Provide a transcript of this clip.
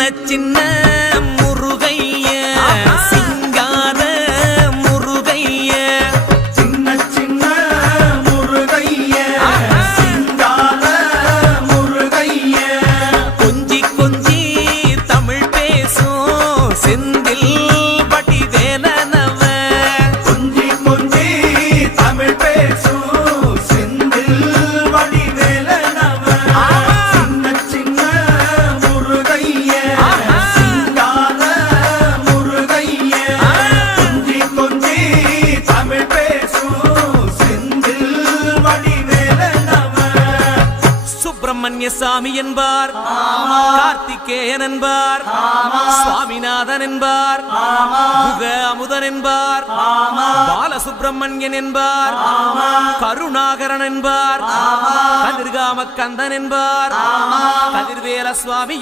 சின்ன முருகைய சிங்கார முருகைய சின்ன சின்ன முருகைய சிங்கார முருகைய கொஞ்சி கொஞ்சி தமிழ் பேசும் செந்தில் வடிவேலனவ கொஞ்சி கொஞ்சி தமிழ் பேசும் செந்தில் வடிவேலனவ சின்ன சின்ன முருகைய சிங்கார முருகைய கொஞ்சி கொஞ்சி தமிழ் பேசும் செந்தில் வடிவேலனவ சுப்பிரமணிய சாமி என்பார், கார்த்திகேயன் என்பார், சுவாமிநாதன் என்பார், முக அமுதன் என்பார், பாலசுப்பிரமணியன் என்பார், கருணாகரன் என்பார், கதிர்காம கந்தன் என்பார், கதிர்வேல சுவாமி